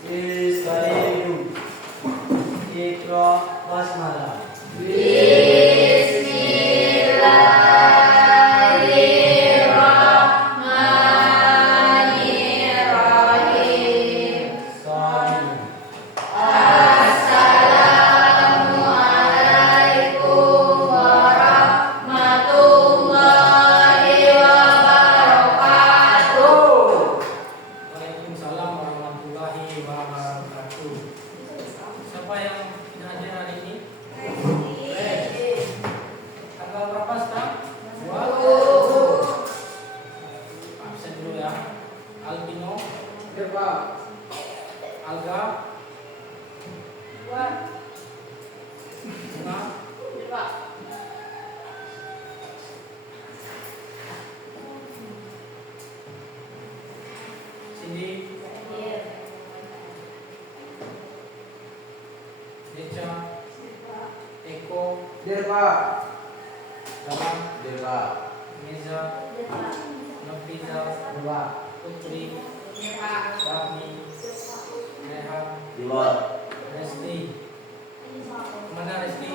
Bismillahirrahmanirrahim. Iqra basmalah. Bismillahirrahmanirrahim. Salim. Assalamualaikum warahmatullahi wabarakatuh. Waalaikumsalam warahmatullahi wabarakatuh. Siapa yang tidak hadir hari ini? Tanggal berapa sekarang? 2. Absen dulu ya. Albino, Alga, Bunga, Cindy, Deca, Eko, Galang, Mirza, Nafisa, Putri, Rahmi, Rehan, Resti. Mana Resti?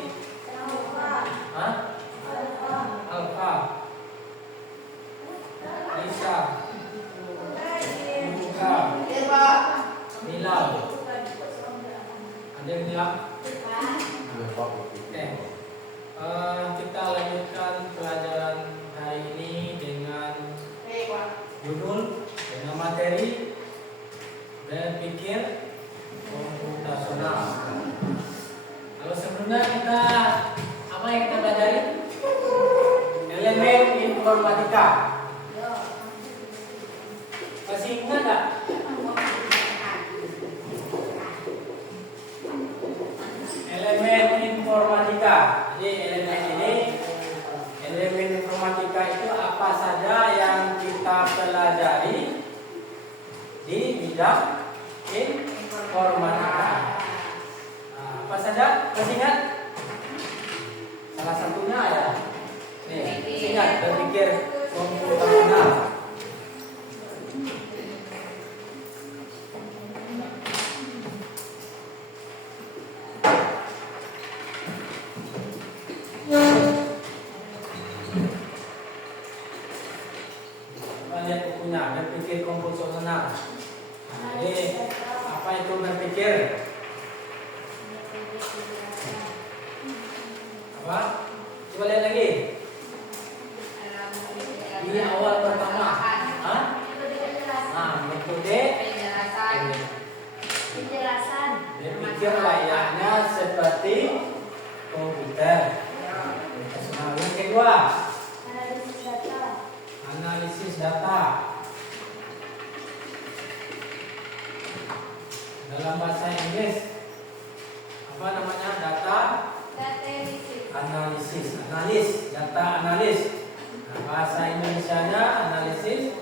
Hah? Alfa, Lisa, Muka, Bilal. Ada yang bilang? Oke. Kita lanjutkan pelajaran hari ini dengan judul, dengan materi berpikir komputasional. Kalau sebelumnya kita apa yang kita pelajari? Elemen informatika. Masih ingat nggak? Elemen informatika. Jadi elemen informatika itu apa saja yang kita pelajari di bidang informatika. Apa saja? Masih ingat? Salah satunya ya. Nih, ingat berpikir komputasional. Kita lihat bukunya, berpikir komputasional. Jadi apa itu berpikir? Apa? Coba lihat lagi. Ini awal pertama. Hah? Metode berpikir layaknya seperti komputer. Yang kedua, analisis data. Dalam bahasa Inggris apa namanya? Data analisis. Data analis. Nah, bahasa Indonesianya analisis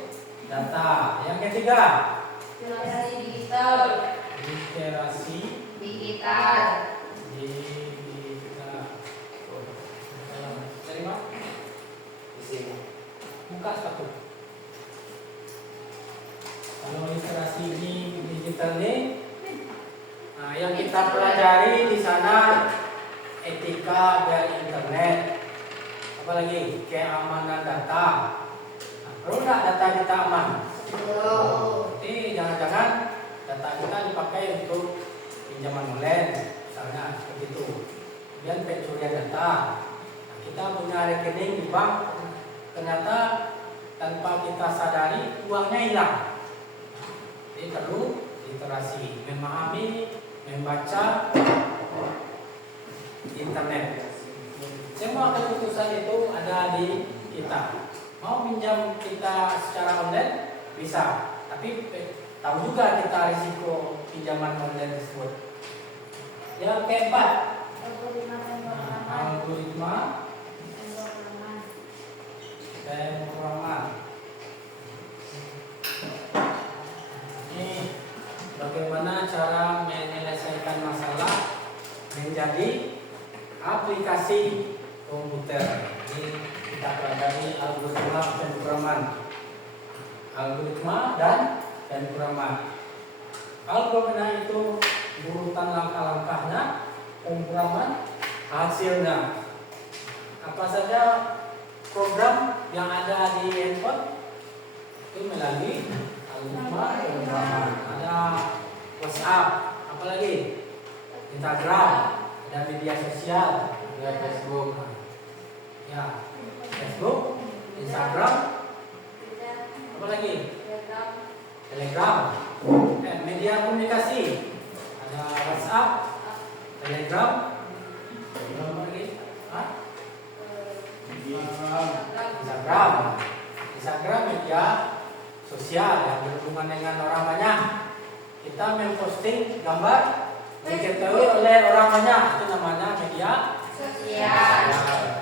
data. Yang ketiga, literasi digital. Terima. Buka satu. Kalau literasi di digital ini, nah, yang kita pelajari di sana etika berinternet, apalagi keamanan data. Nah, perlu nggak data kita aman? Jadi jangan-jangan data kita dipakai untuk pinjaman online, misalnya begitu. Kemudian pencurian data. Nah, kita punya rekening di bank, ternyata tanpa kita sadari uangnya hilang. Jadi perlu literasi, memahami, membaca internet. Semua keputusan itu ada di kita. Mau pinjam kita secara online bisa, tapi tahu juga kita risiko pinjaman online tersebut. Yang keempat, algoritma pemrograman. Ini bagaimana cara menyelesaikan masalah menjadi aplikasi komputer. Ini kita pelajari algoritma pemrograman. Algoritma dan pemrograman. Algoritma itu urutan langkah-langkahnya, pemrograman, hasilnya. Apa saja program yang ada di handphone itu melalui algoritma pemrograman. Ada WhatsApp, apalagi Instagram, ada media sosial, ada Facebook, ya Facebook, Instagram, apalagi Telegram, media komunikasi, ada WhatsApp, Telegram, apa lagi? Instagram media sosial yang berhubungan dengan orang banyak. Kita memposting gambar diketahui oleh orang banyak, itu namanya media sosial.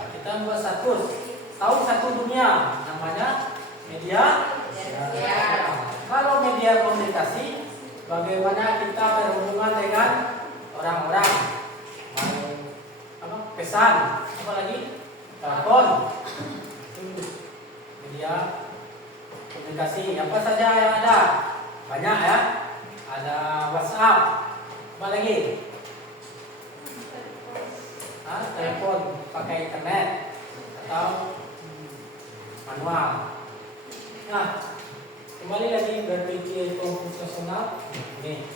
Kita membuat status tahu satu dunia, namanya media sosial. Kalau media komunikasi, bagaimana kita berhubungan dengan orang-orang, pesan, apa lagi, telepon, media komunikasi. Apa saja yang ada? Banyak ya. Ada WhatsApp, apa lagi? Telepon pakai internet atau manual. Nah, kembali lagi berpikir komputasional. Ini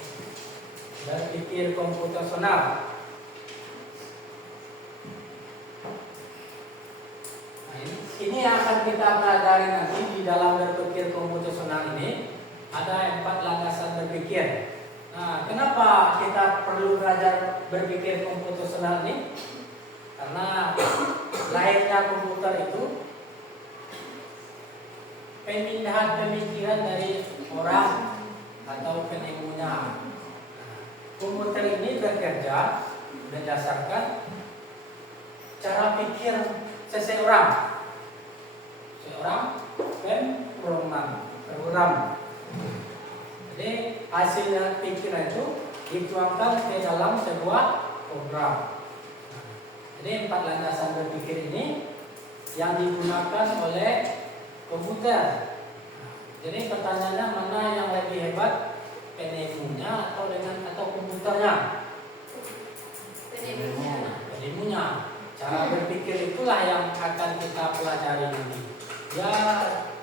berpikir komputasional. Nah, ini yang akan kita pelajari nanti di dalam berpikir komputasional ini. Ada 4 landasan berpikir. Nah, kenapa kita perlu belajar berpikir komputasional ini? Karena lahirnya komputer itu pemindahan pemikiran dari orang atau penemunya. Komputer ini bekerja berdasarkan cara pikir seseorang. Seorang program. Jadi hasil pikiran itu dituangkan ke dalam sebuah program. Jadi 4 landasan berpikir ini yang digunakan oleh komputer. Jadi pertanyaannya mana yang lebih hebat, penemunya atau komputernya? Penemunya. Cara berpikir itulah yang akan kita pelajari nanti. Ya,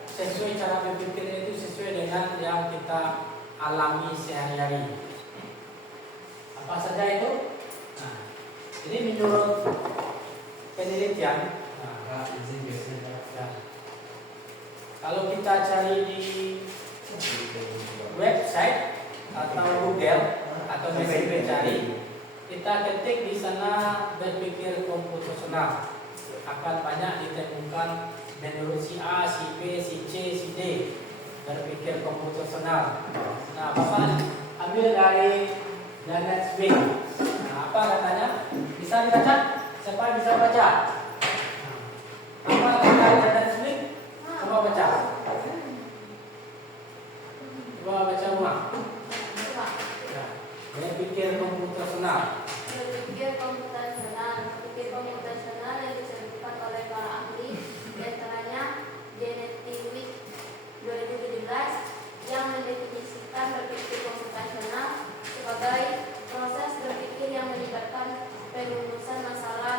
sesuai cara berpikir itu sesuai dengan yang kita alami sehari-hari. Apa saja itu? Nah, jadi menurut penelitian, kalau kita cari di website atau Google atau mesin pencari, kita ketik di sana berpikir komputasional, akan banyak ditemukan menurut si A, si B, si C, si D berpikir komputasional. Nah, Bapak ambil dari Janet Smith. Nah, apa katanya? Bisa dibaca? Siapa bisa baca? Apa kata Janet Smith? Coba baca. Coba baca rumah. Ya. Berpikir komputasional. Berpikir komputasional yang disebutkan oleh para ahli, diantaranya Janet Smith 2017 yang mendefinisikan berpikir komputasional sebagai proses berpikir yang melibatkan perumusan masalah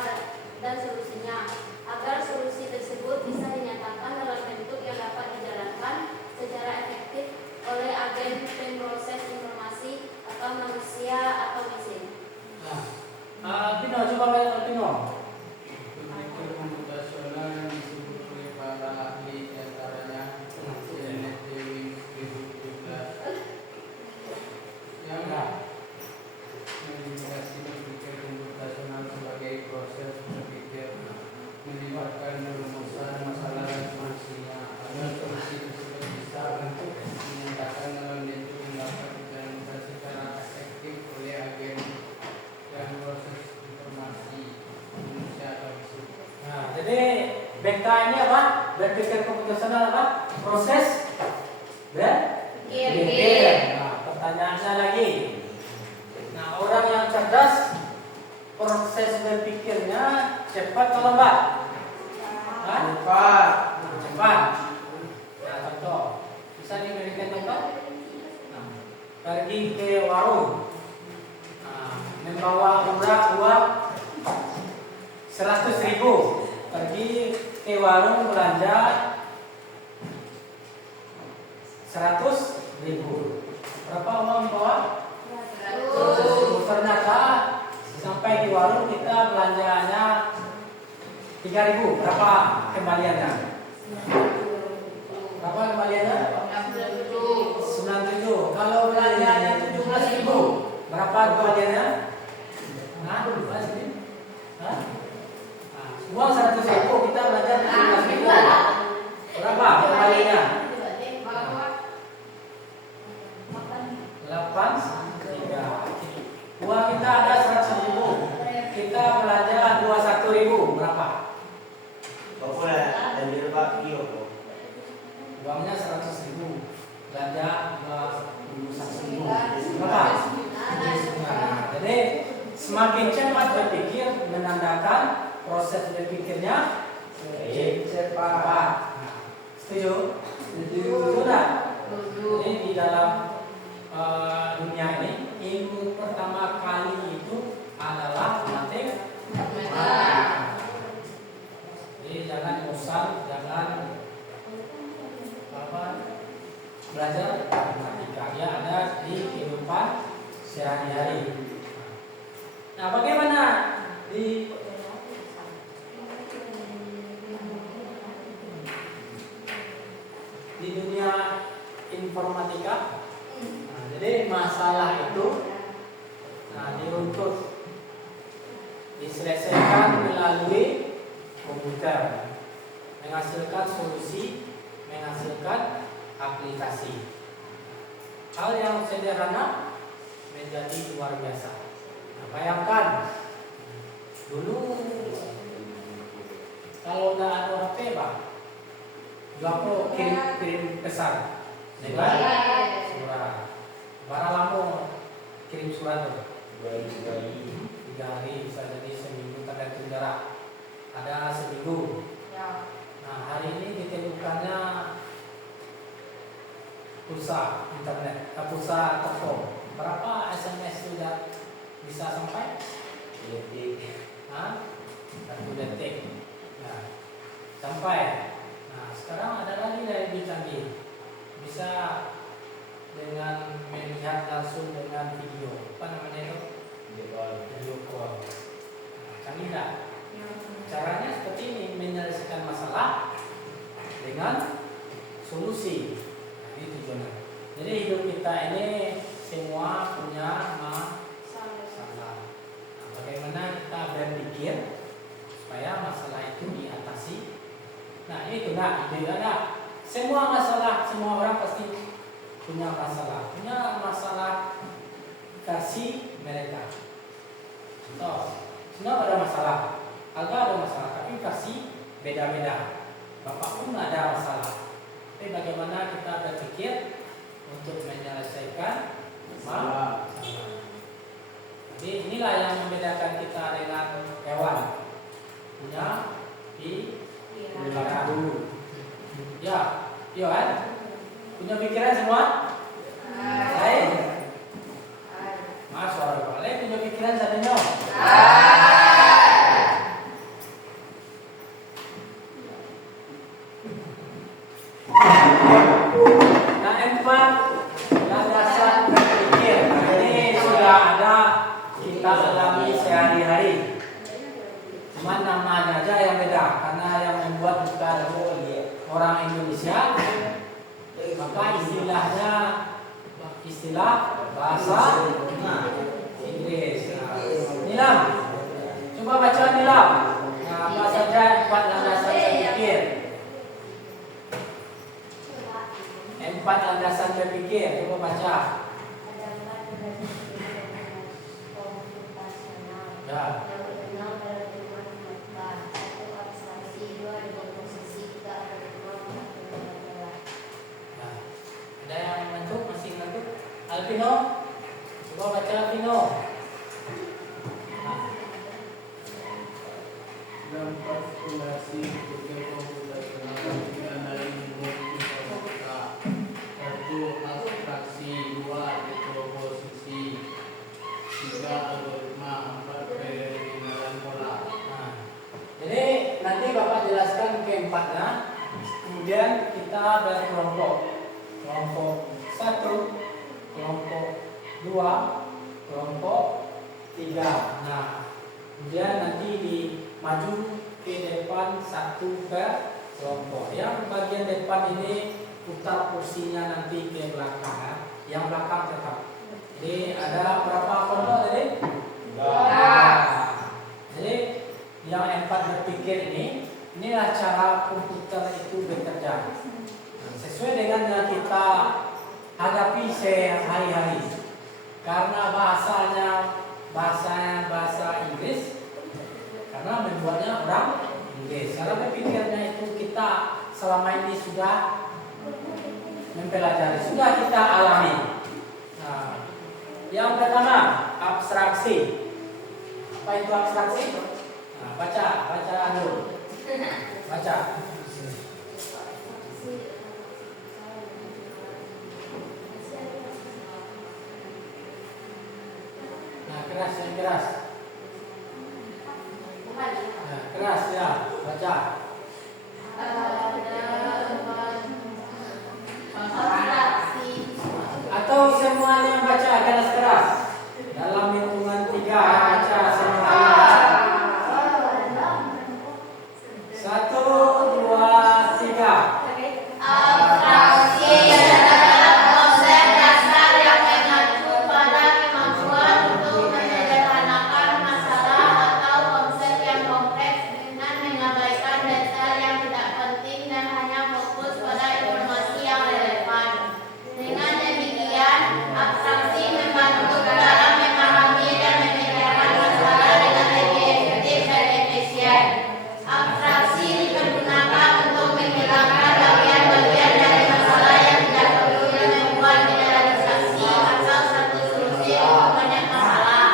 dan solusinya, agar solusi tersebut bisa dinyatakan dalam bentuk yang dapat dijalankan secara efektif oleh agen pemroses informasi atau manusia atau mesin. Pino, coba lihat Pino. Berpikir komputasional yang disebut oleh para ahli diantaranya Janet Dewi 2017 yang mendefinisikan berpikir komputasional sebagai proses berpikir melibatkan perumusan masalah dan solusinya, agar solusi tersebut bisa dinyatakan dalam bentuk yang dapat dijalankan secara efektif oleh agen dan proses informasi manusia atau mesin. Nah, jadi BK ini apa? Berpikir komputasional apa? Proses berpikir. Nah, pertanyaannya lagi. Nah, orang yang cerdas proses berpikirnya cepat atau lambat? Cepat. Cepat. Nah, contoh. Bisa diberikan contoh? Nah, pergi ke warung, membawa uang 100.000, pergi ke warung belanja 100.000. Berapa uang membawa? 100. Ternyata sampai di warung kita belanjanya 3.000. Berapa kembaliannya? Berapa kembaliannya? 97. Kalau belanjanya 17.000, berapa kembaliannya? Uang 100.000 kita belanja 17.000. Berapa kembaliannya? 8.3. Uang kita ada 100.000, kita belanja 21.000, berapa? Uangnya 100.000, belanja 21.000, berapa? Nah, jadi semakin cepat berpikir menandakan proses berpikirnya cepat. Setuju? Sudah. Jadi di dalam dunia ini ilmu pertama kali itu adalah matematika. Jadi jangan bosan, jangan belajar matematika. Ya ada di kehidupan sehari-hari. Nah, bagaimana di dunia informatika? Nah, jadi masalah itu diruntut, diselesaikan melalui komputer, menghasilkan solusi, menghasilkan aplikasi. Hal yang sederhana menjadi luar biasa. Nah, bayangkan dulu kalau nggak ada HP, Pak, Joko kirim pesan, surat. Bara lama kirim surat tuh. 3 hari bisa jadi seminggu, tergantung jarak. Ada seminggu. Nah, hari ini ditemukannya pulsa internet, pulsa telepon. Berapa SMS sudah bisa sampai? 1 detik. Nah, sampai. Nah, sekarang ada lagi yang lebih canggih. Bisa dengan melihat langsung dengan video. Apa namanya itu? Video call. Nah, canggih enggak? Caranya seperti ini, menyelesaikan masalah dengan solusi. Nah, ini tujuannya. Jadi hidup kita ini semua punya masalah. Nah, bagaimana kita berpikir supaya masalah itu diatasi? Nah, itu enggak, itu ada. Semua masalah, semua orang pasti punya masalah versi mereka. Semua ada masalah. Agak ada masalah, tapi versi beda-beda. Bapak pun ada masalah. Tapi bagaimana kita berpikir untuk menyelesaikan masalah. Jadi inilah yang membedakan kita dengan hewan. Punya pikiran dulu. Ya, iya kan? Punya pikiran semua? Lain? Mas, suara lain punya pikiran sadanya? Nah, 4 landasan berpikir. Ini sudah ada kita alami sehari-hari. Cuma namanya aja yang beda, karena yang membuat bukan orang Indonesia, maka istilahnya istilah bahasa Inggris. Nilam, coba baca Nilam. Nah, apa saja 4 landasan berpikir? 4 landasan berpikir, coba baca. Ya. Ada yang ngantuk, masih ngantuk? Alvino, coba baca Alvino. Dampak fondasi berpikir komputasional mengenai ilmu informatika. 1. Abstraksi. 2. 3 atau 5 pengenalan pola. Nah, jadi nanti Bapak jelaskan keempatnya. Kemudian kita berkelompok. Kelompok 1, kelompok 2, kelompok 3. Nah, kemudian nanti dimaju ke depan satu per kelompok. Yang bagian depan ini putar kursinya nanti ke belakang ya. Yang belakang tetap. Jadi ada berapa kelompok tadi? 3. Jadi yang 4 berpikir inilah cara komputer itu bekerja. Nah, sesuai dengan yang kita hadapi sehari-hari. Karena bahasa Inggris, karena membuatnya orang Inggris. Cara berpikirnya itu kita selama ini sudah mempelajari, sudah kita alami. Nah, yang pertama abstraksi. Apa itu abstraksi? Nah, baca dulu. Baca. Nah, keras, yang keras. Nah, keras ya, baca. Atau semuanya baca keras-keras. Dalam hitungan 3 baca semuanya. 1, 2, 3. Abstraksi adalah konsep dasar yang mengacu pada kemampuan untuk menyederhanakan masalah atau konsep yang kompleks dengan mengabaikan detail yang tidak penting dan hanya fokus pada informasi yang relevan. Dengan demikian, abstraksi membantu dalam memahami dan memikirkan masalah dengan lebih efektif dan efisien. Abstraksi dipergunakan untuk menghilangkan bagian-bagian dari masalah yang tidak perlu dan membuat generalisasi atau satu solusi untuk banyak masalah.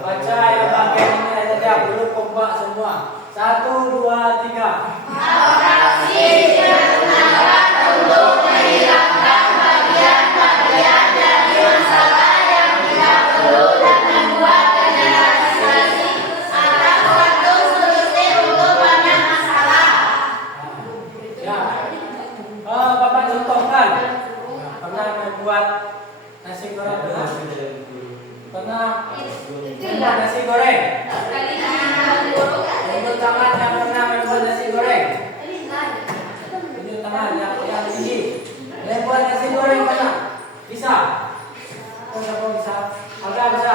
Baca yang bagian ini saja, belum kompak semua. 1, 2, 3. Abstraksi digunakan untuk menghilangkan bagian-bagian dari masalah yang tidak perlu dan membuat generalisasi atau satu solusi untuk banyak masalah. Ya. Bapak contohkan. Pernah membuat nasi goreng belum? Pernah nasi goreng? Tunjuk tangan yang pernah membuat nasi goreng. Tunjuk tangan yang tinggi. Membuat nasi goreng pernah? Bisa? Oh, siapa bisa? Agak bisa.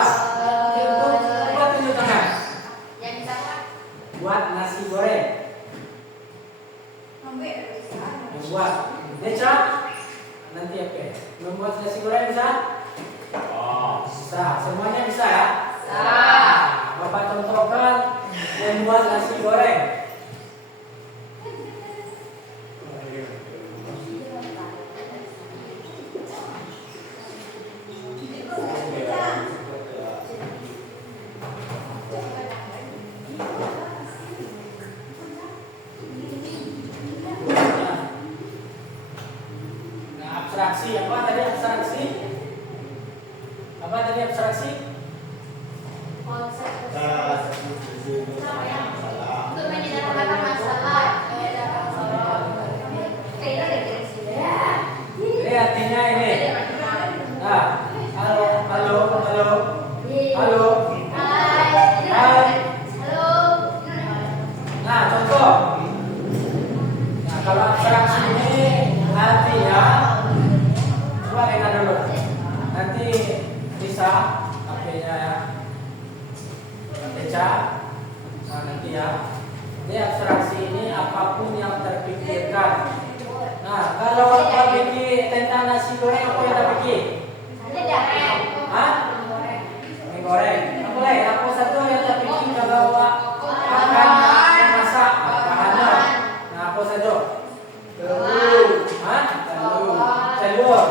Buat tunjuk tangan. Yang bisa Buat nasi goreng. Membuat. Neca? Nanti apa? Membuat nasi goreng bisa? Bisa. Semuanya bisa ya? Bisa. Bapak contohkan membuat nasi goreng. Nah, abstraksi apa tadi abstraksi? Apa tadi abstraksi? konsep untuk menyederhanakan masalah. Jadi artinya ini. Nah, halo. Hai. Halo. Nah, contoh. Nah, kalau abstraksi ini artinya, coba dengar dulu. Nanti bisa HP-nya ya. Baca. Nah, nanti ya. Jadi abstraksi ini apapun yang terpikirkan. Nah, kalau Bapak bikin tentang nasi goreng, apa yang Bapak bikin? Hah? Mie goreng. Apa lagi? Apa satu yang terpikir kalau akan memasak bahannya? Nah, apa satu? Telur. Hah? Telur.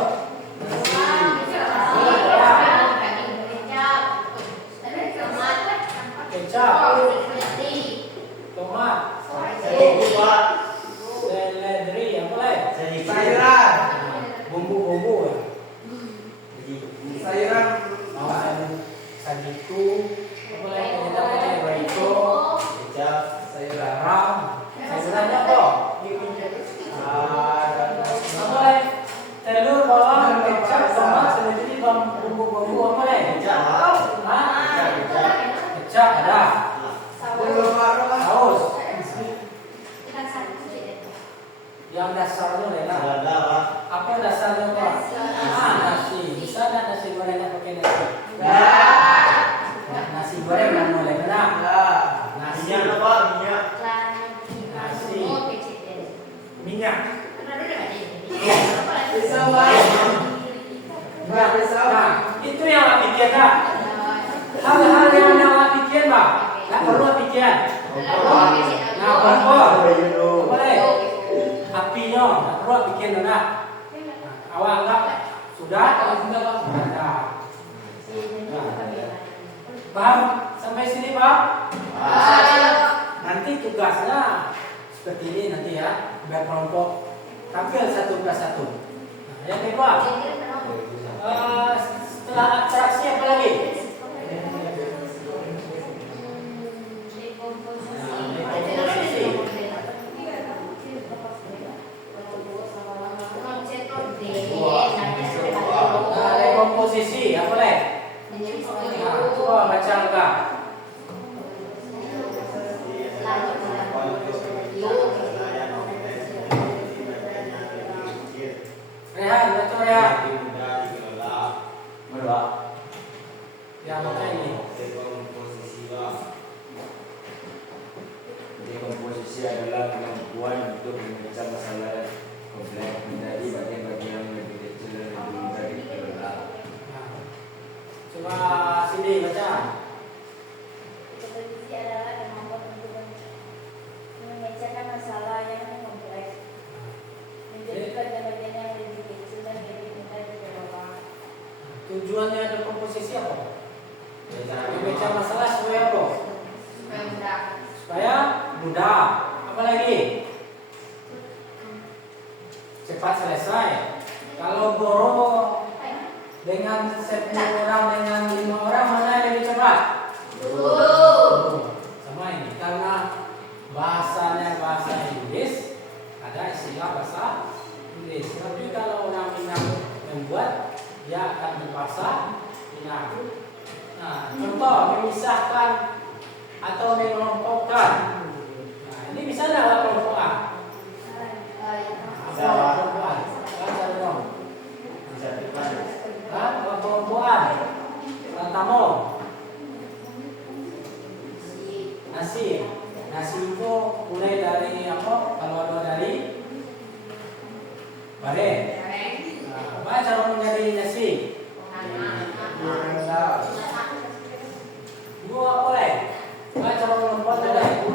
Kecap. Tomat. Seledri. Apa lagi? Sayuran. Bumbu-bumbu ya. Sayuran itu apa lagi penyedap Royco, kecap, sayur garam, sayurannya kok. Apa lagi? Telur, bawang, kecap, tomat, seledri, bumbu-bumbu apa lagi? Kecap ada. Saus. Yang dasarnya Lena. Apa dasarnya Pak? Nasi. Bisa nggak nasi goreng pakai nasi? Nasi goreng nggak boleh benar. Nasi apa? Minyak. Nasi. Minyak. Nah, itu yang awak pikir tak? Hal-hal yang awak pikir Pak. Tak perlu pikir. Nah, kompor. Boleh. Apinya, tak perlu pikir benar. Awak anggap sudah atau sudah? Sudah. Paham? Sampai sini Pak? Nanti tugasnya seperti ini nanti ya, biar kelompok tampil satu persatu. Nah, yang kedua, setelah atraksi apa lagi? Rekomposisi apa lagi? Nah, coba baca enggak? Rehan, baca Rehan. Ya, baca ini. Dekomposisi adalah kemampuan untuk memecah masalah kompleks menjadi bagian-bagian yang lebih kecil dan lebih mudah dikelola. Coba sini baca. Dekomposisi adalah kemampuan untuk memecahkan masalah yang kompleks menjadi bagian-bagian yang lebih kecil dan lebih mudah dikelola. Tujuannya dekomposisi apa? Memecah masalah supaya apa? Supaya mudah. Apa lagi? Cepat selesai. Kalau goro dengan 10 orang dengan 5 orang mana yang lebih cepat? Sama ini karena bahasanya bahasa Inggris, ada istilah bahasa Inggris. Tapi kalau orang Minang membuat, dia akan berbahasa Minang. Nah, contoh memisahkan atau mengelompokkan. Nah, ini bisa tidak kelompokan? Apa kelompokan? Baca dong. Kelompokan. Pertama, nasi. Nasi itu mulai dari apa? Kalau ada dari bareng. Nah, apa cara menjadi nasi? Dua apa lagi? Apa cara membuat lagi?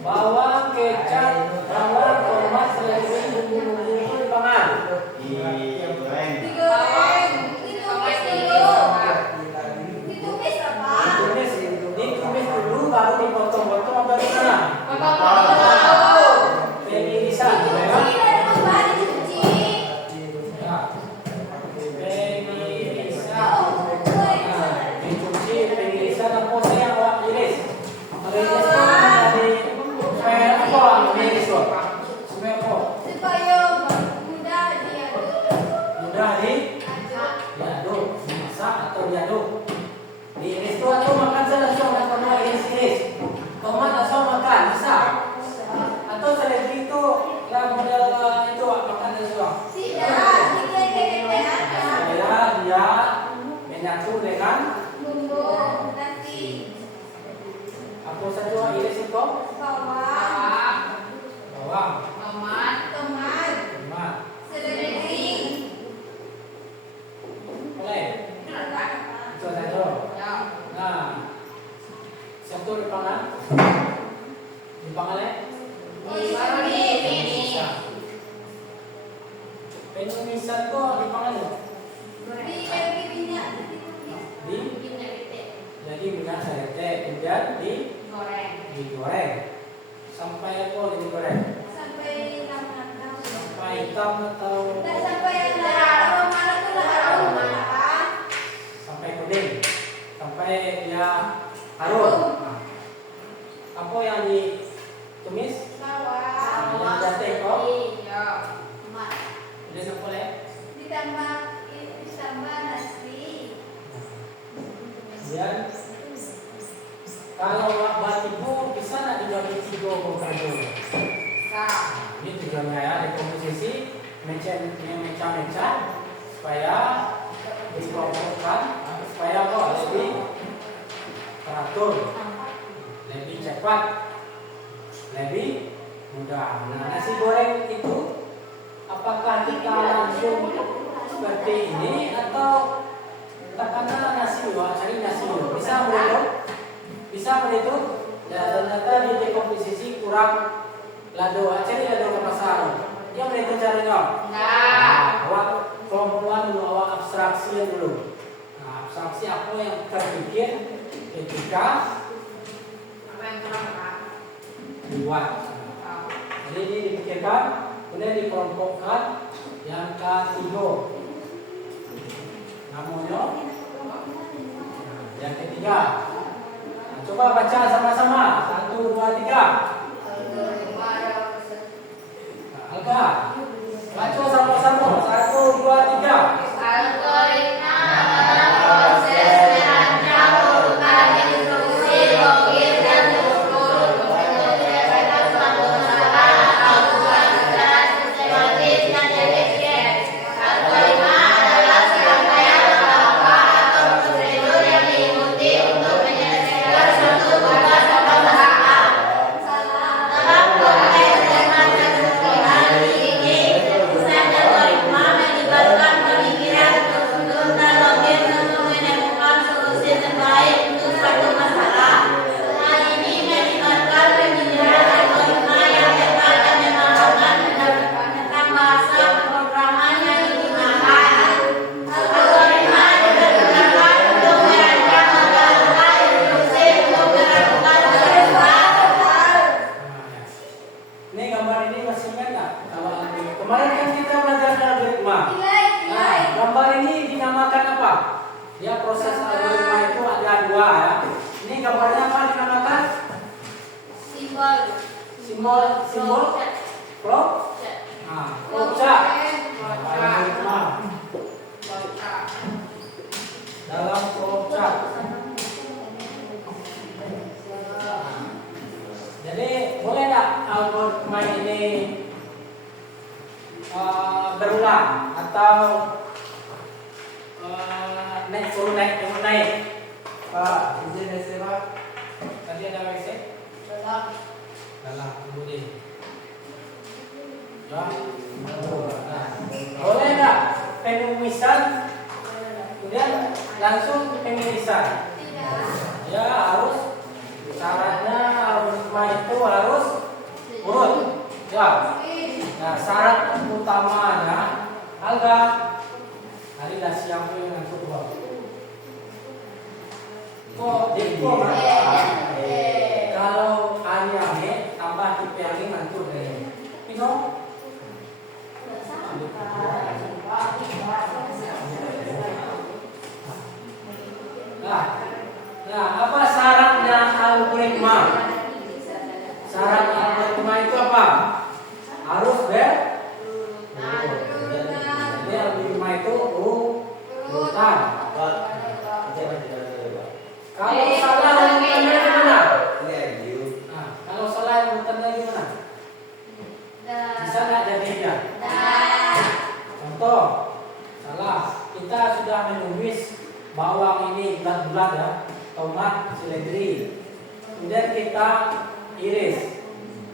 Bawang, kecap, bawang, tomat, seledri, bumbu-bumbu itu dipangan. Ditumis dulu baru dipotong-potong apa gimana? Pengirisan, ya? Pengirisan apa sih yang awak iris? Mengiris itu dari supaya apa mengiris itu? Supaya apa? Mudah diaduk, dimasak atau diaduk. Diiris itu atau makan saja langsung dan pernah iris-iris. Tomat langsung makan bisa. Atau seledri itu yang model itu makan langsung. Supaya dia menyatu dengan apa saja iris itu? Bawang, tomat, boleh. Itu saja. Nah, satu dipangan. Dipangan ya? Penumisan kok dipangan ya? Jadi minyak sarete kemudian digoreng sampai apa digoreng? Sampai hitam atau kering sampai dia harum. Nah, apa yang ditumis? Yang jatuh kok? Iya. Emak. Udah boleh. Ditambah nasi. Kemudian kalau batiku bisa nak dibagi 3 avocado. Ini tujuannya ya, dekomposisi meca-meca supaya dikelompokkan supaya kok lebih teratur, lebih cepat, lebih mudah. Nah, nasi goreng itu apakah kita langsung seperti ini atau katakanlah nasi cari nasi bisa begitu? Bisa begitu? Ya, ternyata di dekomposisi kurang lado, cari lado ke pasar. Dia begitu caranya. Nah, awak kelompokan dulu, awak abstraksi dulu. Nah, abstraksi apa yang terpikir ketika dibuat. Jadi ini dipikirkan, kemudian dikelompokkan yang ketiga. Namanya yang ketiga. Nah, coba baca sama-sama. 1, 2, 3. Alga. Baca sama-sama. 1, 2, 3. Algoritma adalah proses merancang urutan instruksi logis dan struktur untuk menyelesaikan suatu masalah atau tugas secara sistematis dan efisien. Algoritma adalah serangkaian langkah atau prosedur yang diikuti untuk menyelesaikan suatu tugas atau masalah. Dalam konteks semacam sekolah ini, desain algoritma melibatkan pemikiran struktur dan logis untuk menemukan solusi terbaik untuk suatu masalah. Hal ini melibatkan pemilihan algoritma yang tepat dan pemahaman tentang bahasa pemrograman yang digunakan. Algoritma juga digunakan untuk merancang langkah-langkah instruksi untuk melakukan proses. Ini gambar ini masih ingat nggak? Kalau kemarin kan kita belajar algoritma. Nah, gambar ini dinamakan apa? Ya, proses algoritma itu ada 2 ya. Ini gambarnya apa dinamakan? Simbol plot. Nah, flowchart. Algoritma dalam flowchart. Jadi boleh tak algoritma ini berulang atau naik? Pak, izin ya Pak. Tadi ada WC? Dalam kemudian. Ya. Nah, boleh tak penulisan kemudian langsung penulisan? Ya, harus syaratnya algoritma itu harus urut. Ya. Nah, syarat utamanya alga hari dah siang pun yang kedua. Kok deko kalau hari tambah dipilih mantu deh. Pino? Nah, apa syaratnya algoritma? Syarat algoritma itu apa? Harus jadi algoritma itu urutan. Kalau salah urutannya gimana? Nah, kalau salah urutannya gimana? Bisa nggak jadinya? Contoh, salah. Kita sudah menulis bawang ini bulat-bulat ya, tomat, seledri. Kemudian kita iris.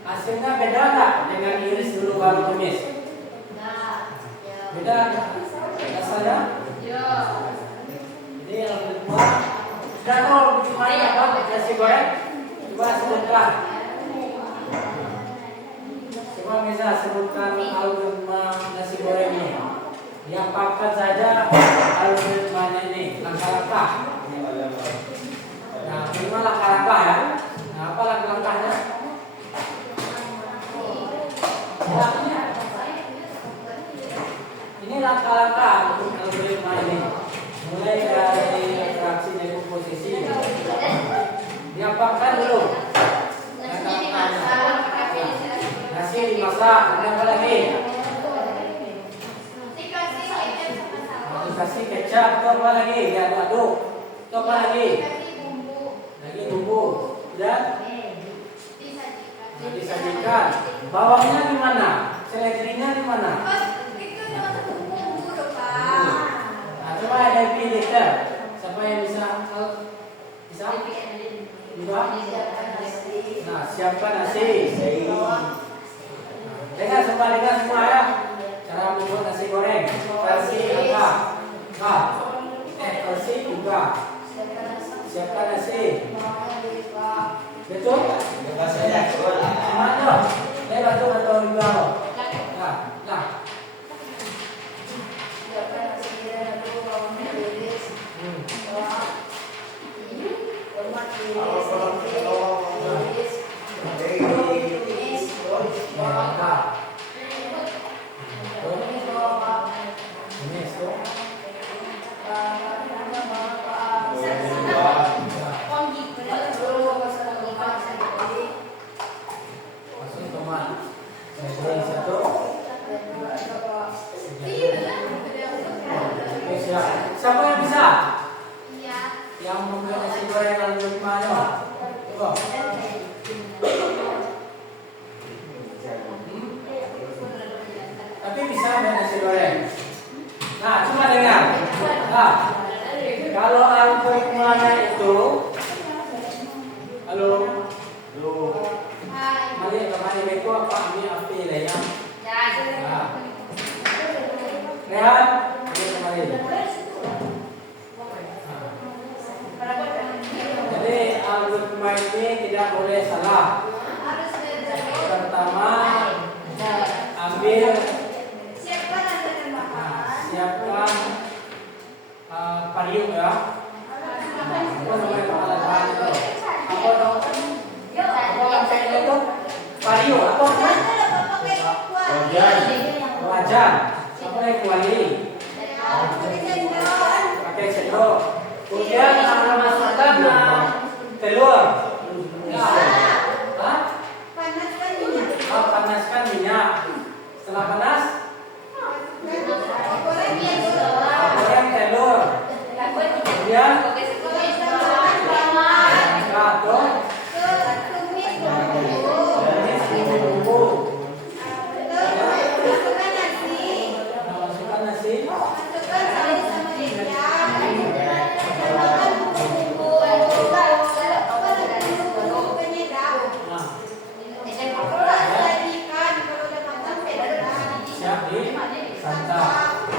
Hasilnya beda nggak dengan iris dulu baru tumis? Beda rasanya? Jadi algoritma sudah tahu bagaimana apa nasi goreng? Coba sebutkan. Coba bisa sebutkan algoritma nasi goreng ini. Diapakan saja algoritmanya ini, langkah-langkah. Nah, ini langkah-langkah ya. Nah, apa langkah-langkahnya? Ini langkah-langkah untuk algoritma ini. Mulai dari lagi? Dikasih kecap, itu apa lagi? Diaduk-aduk. Itu apa lagi? Daging bumbu. Dan disajikan. Bawangnya di mana? Seledrinya di mana? Nah, coba ada pilih kan? Siapa yang bisa? Bisa? Bisa? Nah, siapkan nasi. Dengar semua ya. Cara membuat nasi goreng. Versi apa? Versi juga. Siapkan nasi. Betul? Semuanya. Betul juga. Nah. Siapa yang bisa? Yang membuat nasi goreng lalu gimana? Coba. Tapi bisa buat nasi goreng. Nah, cuma dengar. Nah, kalau algoritmanya itu, halo, mari kemari beku apa ini api lah ya? Nah, rehat, ini kemari. Jadi algoritma ini tidak boleh salah. Pertama, ambil, siapkan pariuk ya. Apa namanya alat bahan itu? Apa dong? Apa itu? Pariuk. Apa namanya? Wajan. Apa yang kuali? Pakai sendok. Kemudian masukkan telur. Panaskan minyak. Setelah panas, goreng telur. Kemudian bumbu. Masukkan nasi. Siap disantap.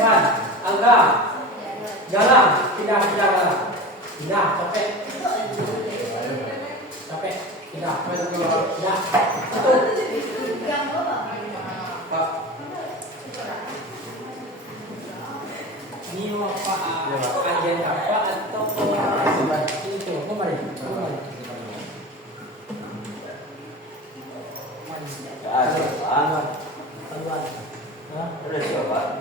depan. Angga. Jalan. Pindah. Pindah. Capek. Pindah. Satu. Ini apa? Agen apa atau itu? Kemari. Keluar. Ada siapa?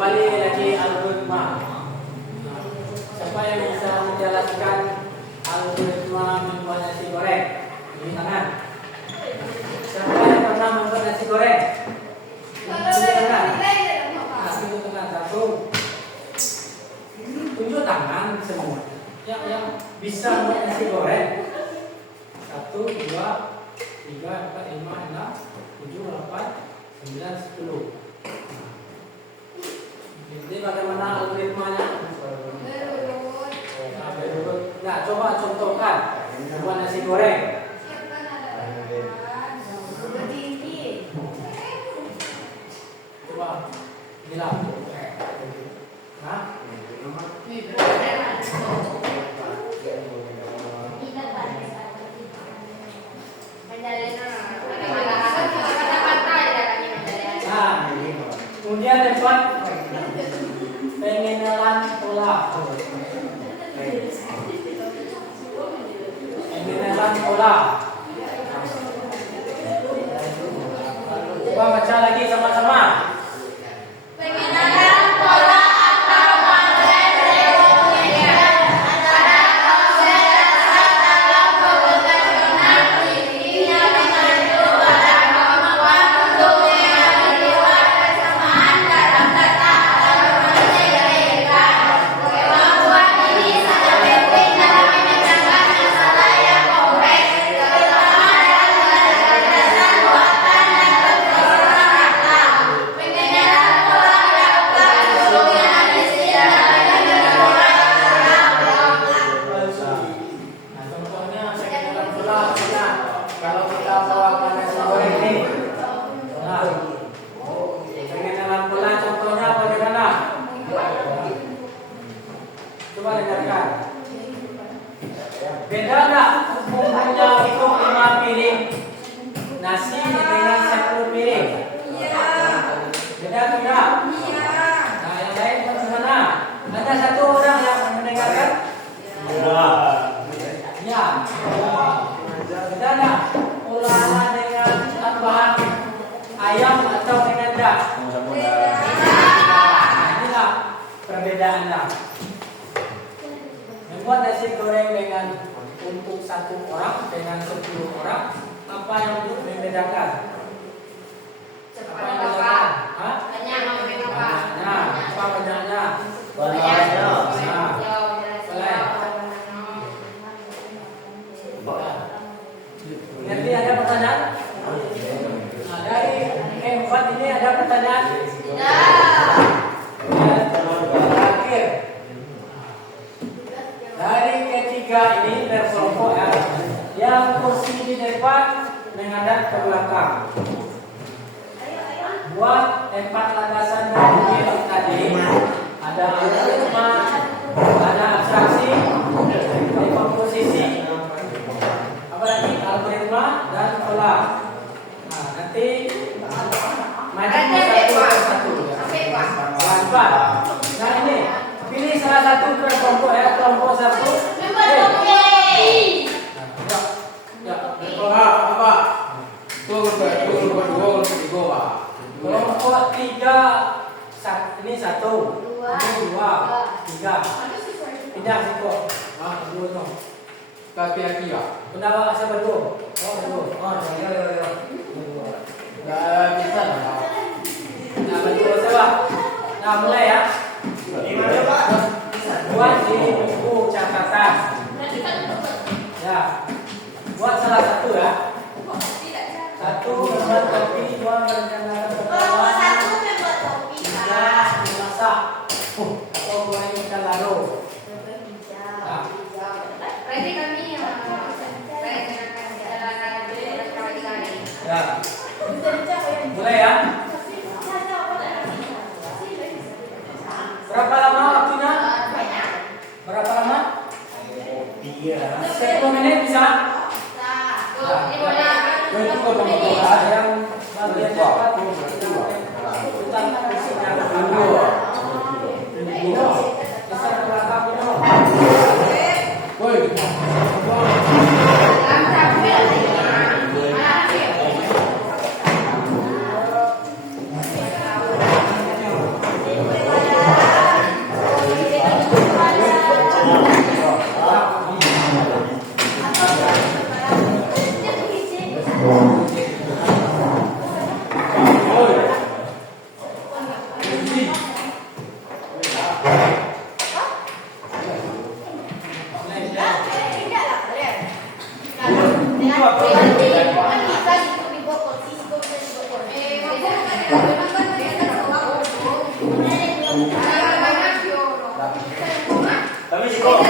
Kembali lagi algoritma. Siapa yang bisa menjelaskan algoritma membuat nasi goreng? Ini tangan. Siapa yang pernah membuat nasi goreng? Tunjuk tangan. Satu. Tunjuk tangan semua. Yang bisa membuat nasi goreng. 1, 2, 3, 4, 5, 6, 7, 8, 9, 10. Jadi bagaimana algoritmanya? Nah, coba contohkan membuat nasi goreng. Coba bilang. Hah? Nah, kemudian tempat pengenalan pola. Pengenalan pola. Coba baca lagi sama-sama. Pengenalan pola atau model teorinya antara proses dasar dalam komputasional intinya mengacu pada kemampuan untuk mengevaluasi persamaan dalam data atau informasi yang diberikan. Kemampuan ini sangat penting dalam memecahkan masalah yang kompleks, terutama dalam berdasarkan muatan dan perprosesan data. Pengenalan pola dilakukan untuk menganalisis data yang diperoleh secara Nah, contohnya pengenalan pola adalah kalau kita bawakan nasi goreng ini. Nah, pengenalan pola contohnya bagaimana? Coba dengarkan. Beda nggak umumnya itu 5 piring nasi dengan 10 piring? Beda tidak? Nah, yang lain bagaimana? Ada satu orang yang mendengarkan? Ya. Beda nggak olahan dengan tambahan ayam atau dengan dak? Nah, inilah perbedaannya. Membuat nasi goreng dengan untuk 1 orang dengan 10 orang, apa yang membedakan? Apa yang membedakan? Hah? Nah, apa bedanya? Nah, nanti ada pertanyaan? Nah, dari keempat ini ada pertanyaan? Terakhir. Dari ketiga ini berkelompok ya. Yang kursi di depan menghadap ke belakang. Buat 4 landasan dari tadi. Ada algoritma, ada abstraksi, dekomposisi, apa lagi? Algoritma dan pola. Nah, nanti maju satu persatu. Pelan-pelan. Nah, ini pilih salah satu kelompok ya, kelompok 1. Apa? Kelompok 3 ini 1, ini 2, 3. Tidak cukup. Dua no. kaki-kaki ya? Pendapat saya berdua. Berdua. Ya. Nggak bisa lah. Nah, berdua coba. Nah, mulai ya. Gimana Pak? Buat di buku catatan. Ya. Buat salah satu ya. 1 membuat kopi, 2 merencanakan pertemuan, 3 atau buahnya ikan laro. Hijau. Berarti kami rencanakan jalan kali. Ya. Mulai ya. Berapa lama waktunya? Berapa lama? 10 menit bisa? Ini boleh. Yang bagian cepat kita bersihkan bisa ke belakang dulu. Woi. Kami di sekolah.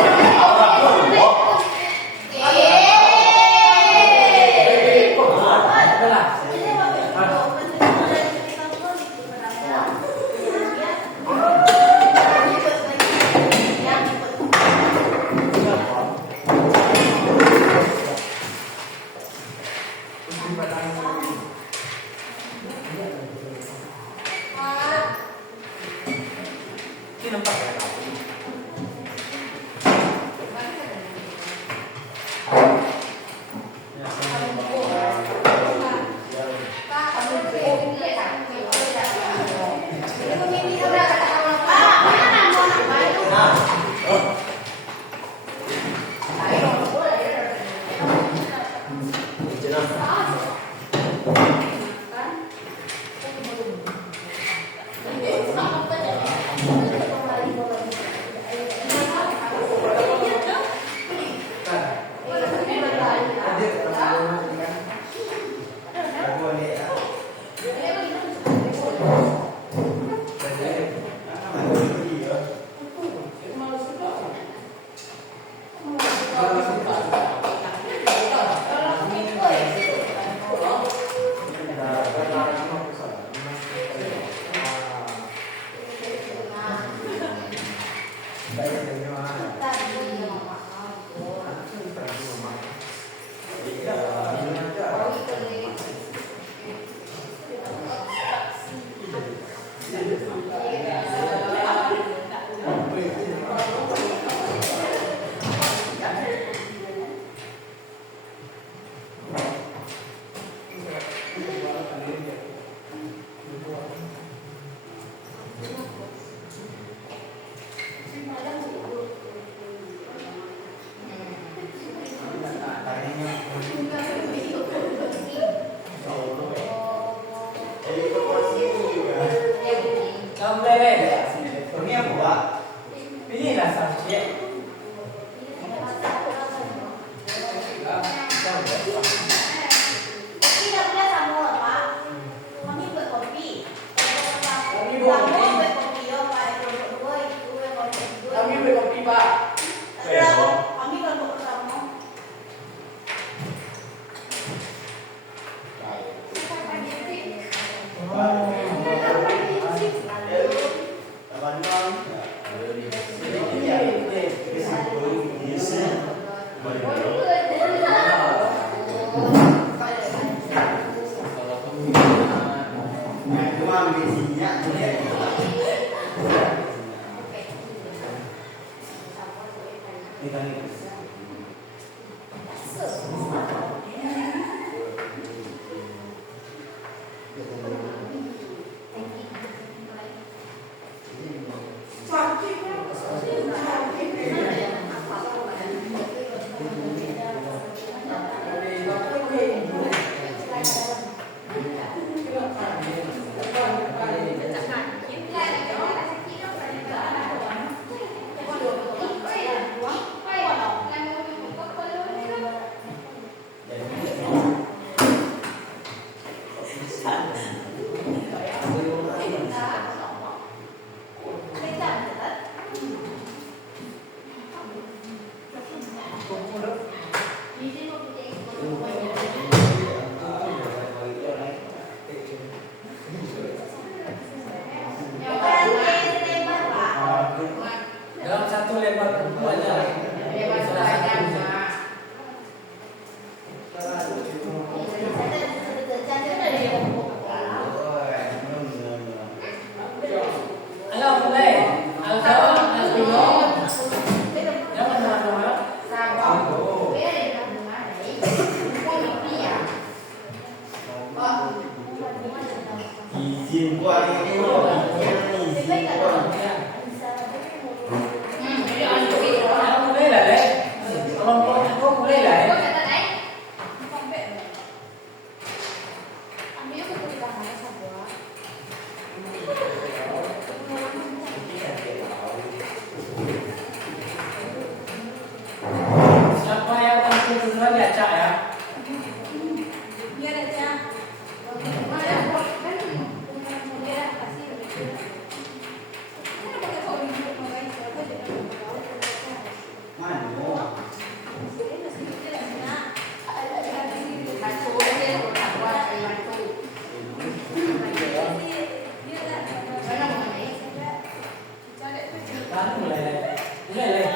Kan mulai. Mulai.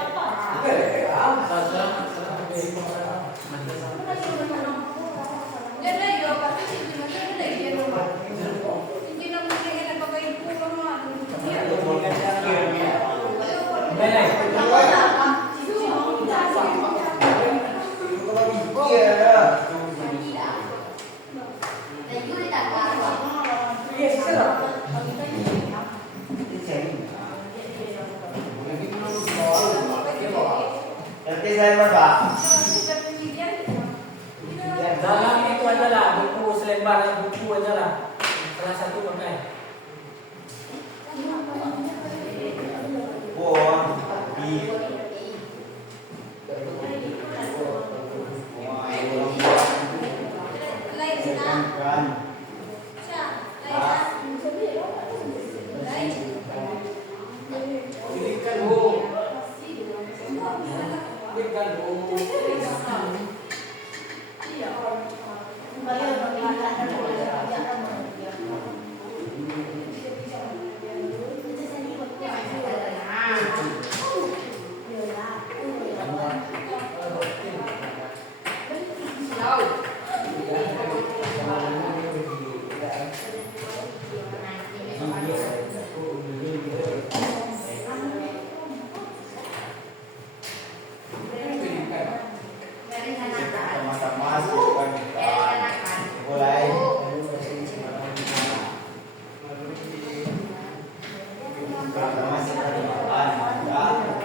Nanti saya Bapak. Dalam itu adalah buku selembar buku aja lah. Salah satu pakai. Bon, di kan. Sama-sama siapkan mulai. Sama-sama siapkan.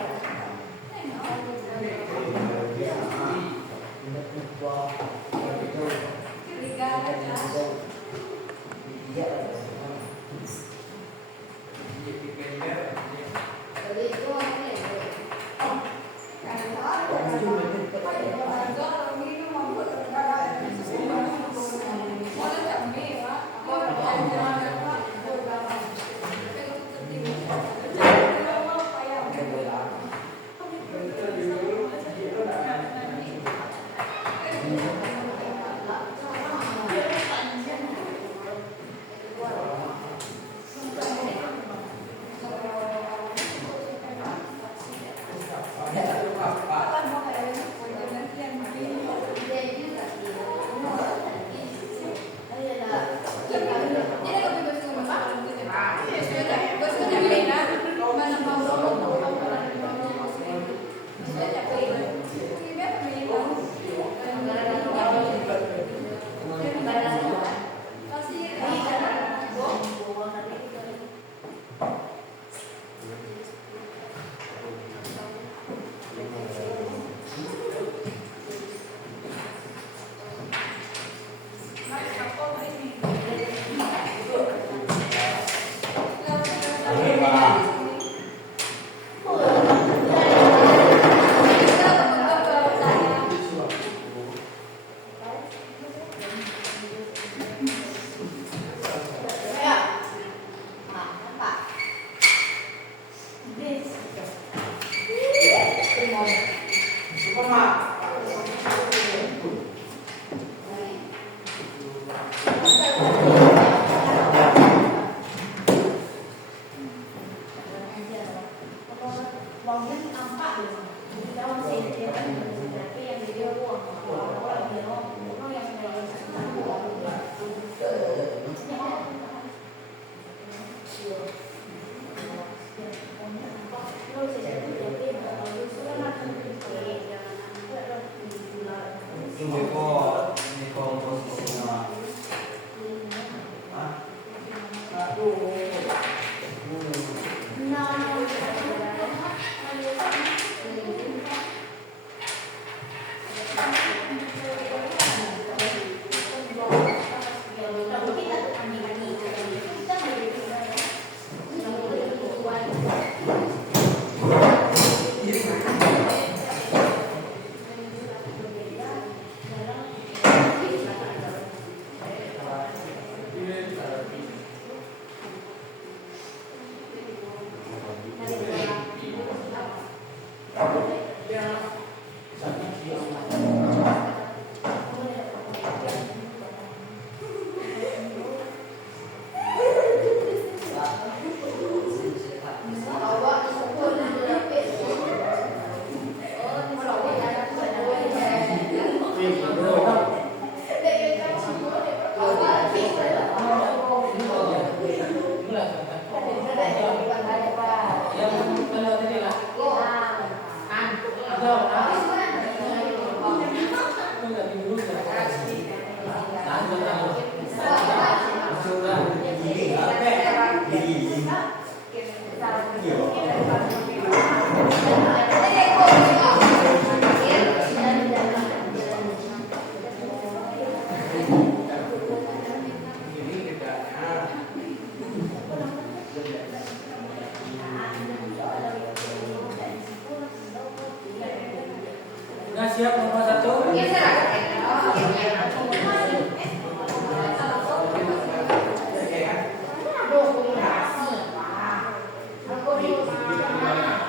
siap nomor 1? Geser agak. Oh, geser. Dokumentasi. Aku di mana?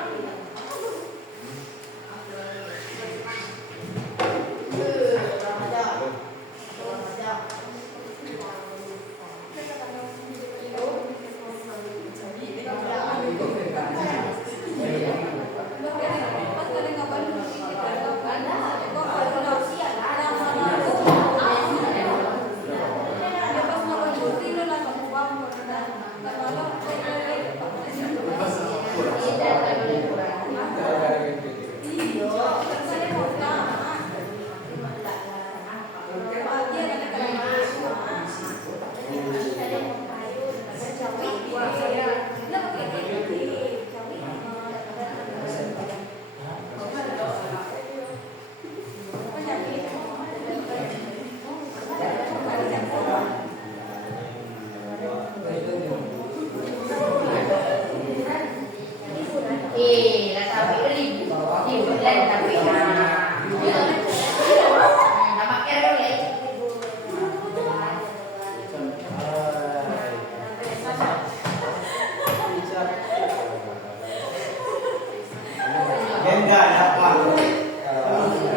Dia enggak dapat.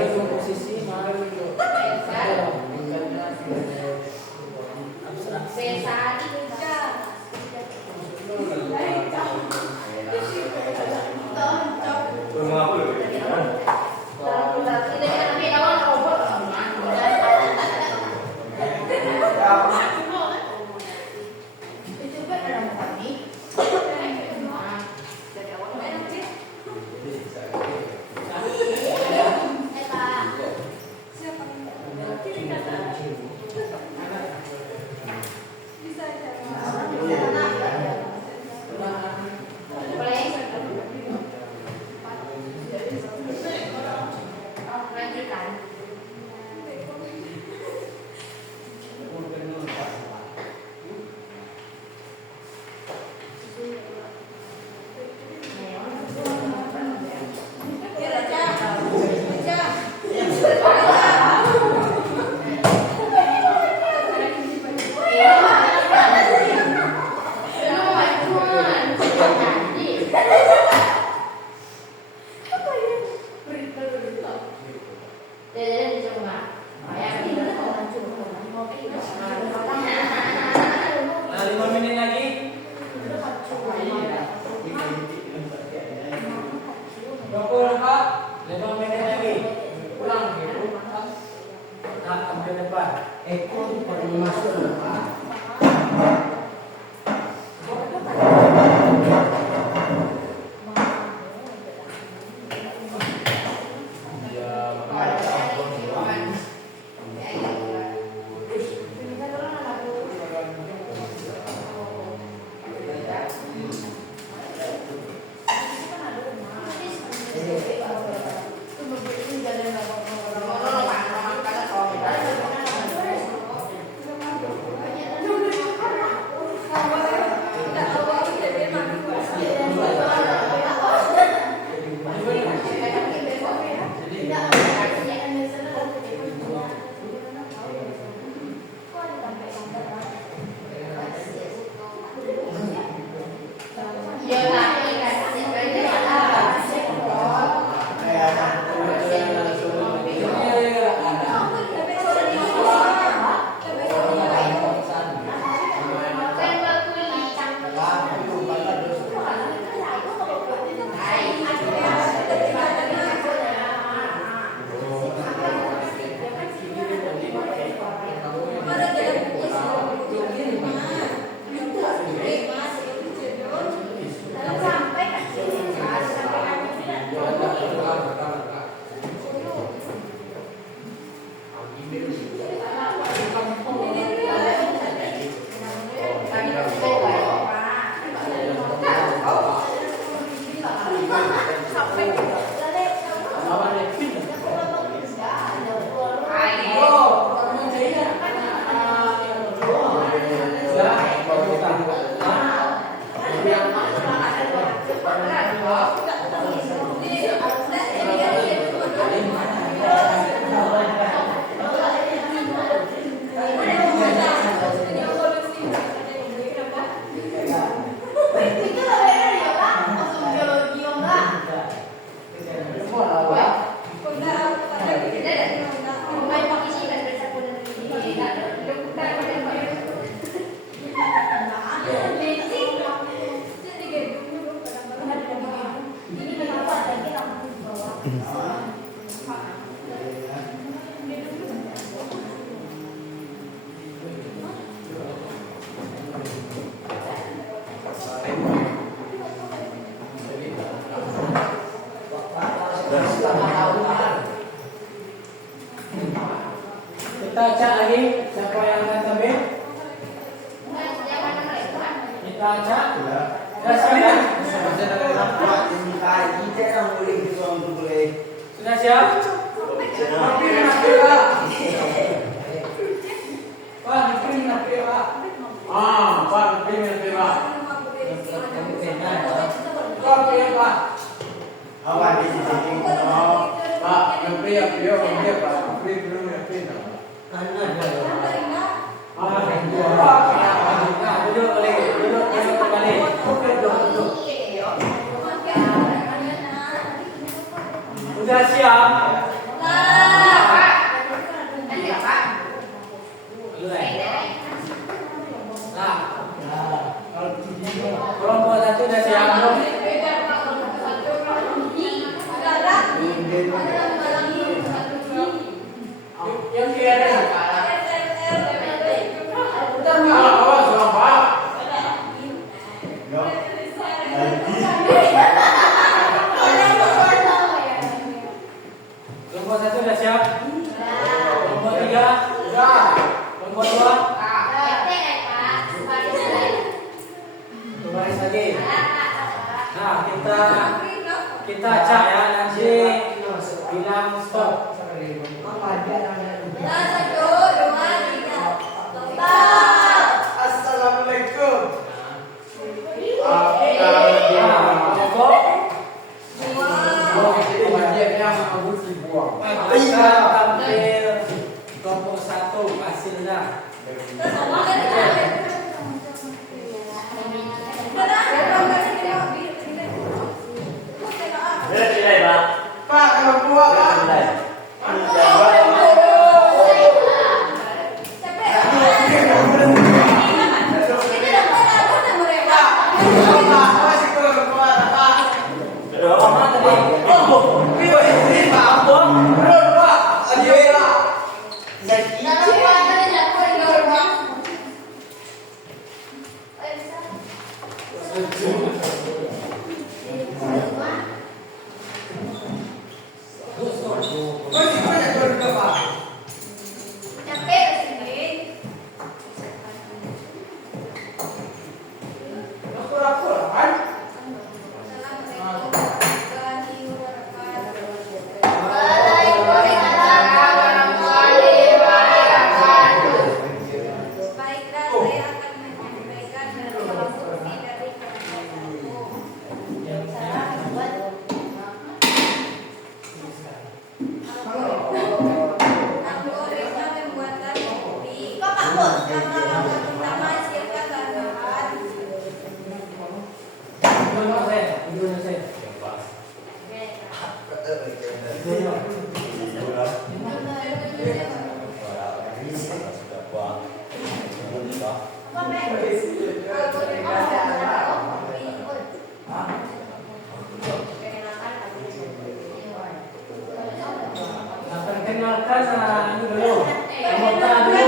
Posisi malu itu. Nah, 5 menit lagi. 5 menit lagi. Pulang gitu. Nah, ambil depan. Ekor perlu masuk Pak. Kita cek lagi siapa yang akan terbit. Kita cek. Sudah siap? Sudah siap? Duduk kembali. Sudah siap? Nah, kelompok satu sudah siap belum? Yang kiri. Kelompok satu sudah siap? Kelompok tiga? Kelompok dua? Baris lagi. Nah, kita cak ya, nanti bilang stop. Assalamualaikum. Tampil kelompok satu hasilnya. Pak, kalau dua Pak. Masih kurang dua Pak. Perkenalkan ini dulu, anggota dulu.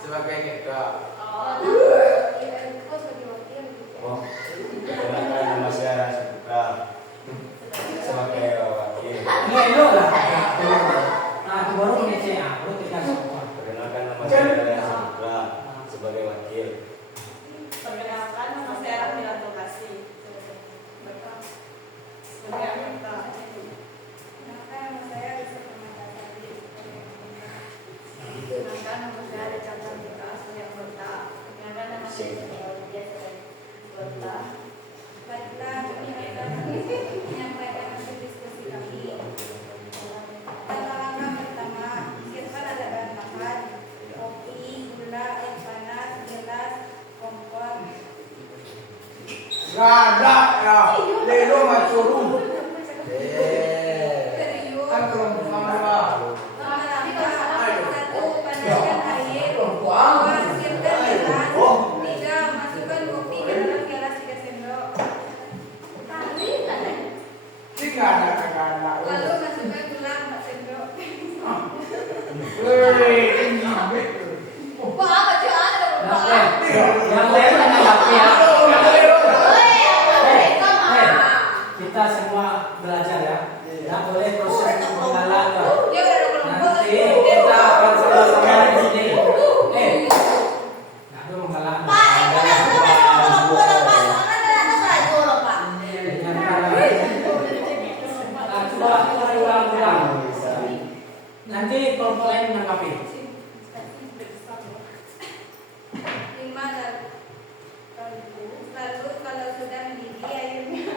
Sebagai ketua. Perkenalkan nama saya Sutra sebagai wakil. Nah, itu baru mengecek, baru kita semua. Perkenalkan nama saya Sutra sebagai wakil. Perkenalkan, nama saya Rahmila Tokasi sebagai anggota. Perkenalkan, nama saya Risa Permatasari sebagai anggota. Perkenalkan, nama saya Richard Cantika sebagai anggota. Perkenalkan, nama saya Dia sebagai anggota. Baiklah, kami akan menyampaikan hasil diskusi kami. Langkah pertama, siapkan ada bahan makan, kopi, gula, air panas, gelas, kompor. Gada ya. Lelo macurung. Serius. Kan kelompok kamera. Tapi kalau satu panaskan air, dua siapkan gelas, tiga masukkan kopi ke dalam gelas 3 sendok. Tinggal ada. Lalu masukkan gula 4 sendok. Woi, Wah, apa sih ada Yang lain hanya HP ya. Kita semua belajar ya. Tidak boleh proses mengalahkan. Dia udah Nanti kita akan sama-sama di sini. Nggak mengalahkan. Coba ulang-ulang. Nanti kelompok lain menanggapi. 5 lalu kalau sudah mendidih airnya.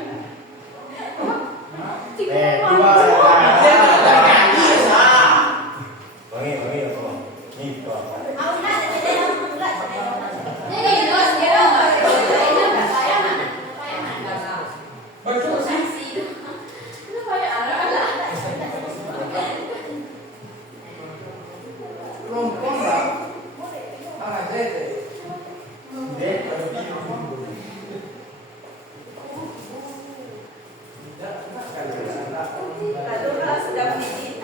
kelompok lah. Ah, dete. Lalu kalau sudah mendidih,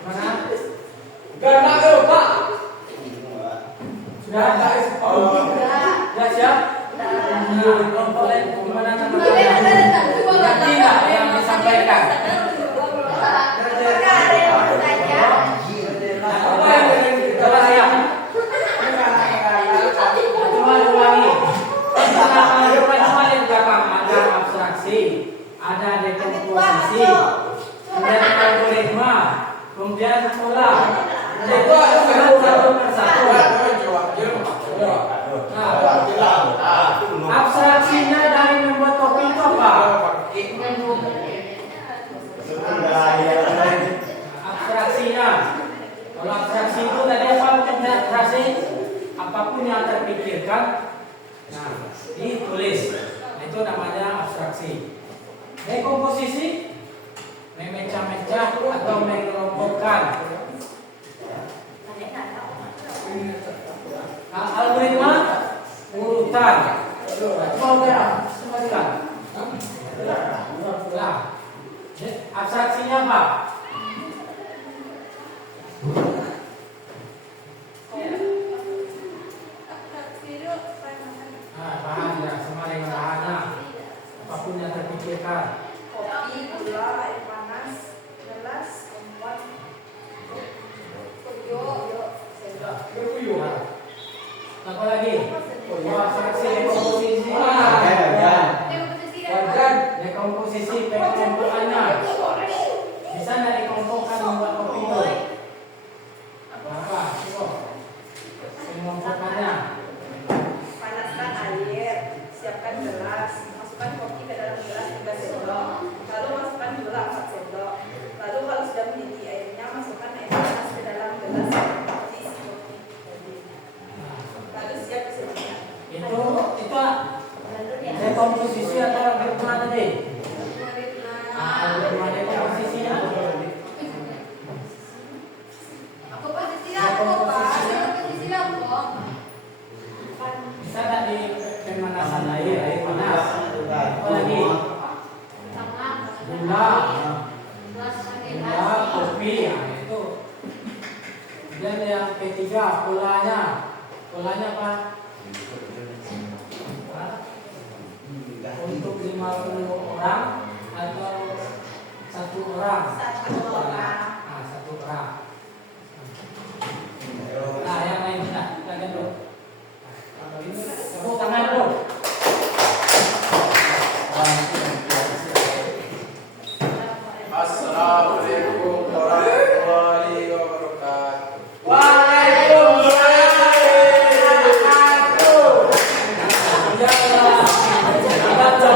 Mana? Gana ke Pak. Sudah ada sudah siap? Kelompok lain gimana namanya? Nanti nggak yang disampaikan? Coba siap. Cuma ulangi. Cuma di belakang ada abstraksi, ada dekomposisi, kemudian algoritma, kemudian pola. Itu satu persatu. Abstraksinya dari membuat kopi itu apa? Abstraksinya. Kalau abstraksi itu tadi apa maksudnya abstraksi? Apapun yang terpikirkan, nah ditulis. Nah, itu namanya abstraksi. Dekomposisi, memecah-mecah atau mengelompokkan. Algoritma, urutan. Coba kembalikan. Nah, abstraksinya apa? Nah, bahan ya, semaling bahannya. Apapun yang terpikirkan. kopi, gula, air panas, gelas, kompor, sendok. Nah, apa lagi? Abstraksi dekomposisi. Dekomposisi pengelompokannya. Bisa nggak dikelompokkan membuat kopi itu? Apa? Coba. Pengelompokannya. Panaskan air, siapkan gelas, masukkan kopi ke dalam gelas 3 sendok, lalu masukkan gula 4 sendok. Lalu kalau sudah mendidih airnya, masukkan air panas ke dalam gelas diisi kopi. Lalu siap disajikan. Itu dekomposisi atau algoritma tadi? Algoritma dekomposisinya. Aku posisinya apa, Pak? Saya posisinya apa? Bisa nggak di pemanasan air panas? Apa lagi? Gula, kopi, nah itu. Dan yang ketiga, polanya. Polanya apa? Untuk 50 orang atau 1 orang? Nah, 1 orang. Nah, yang lain kita lihat dulu. Tepuk tangan dulu. Assalamualaikum warahmatullahi wabarakatuh. Waalaikumsalam warahmatullahi wabarakatuh.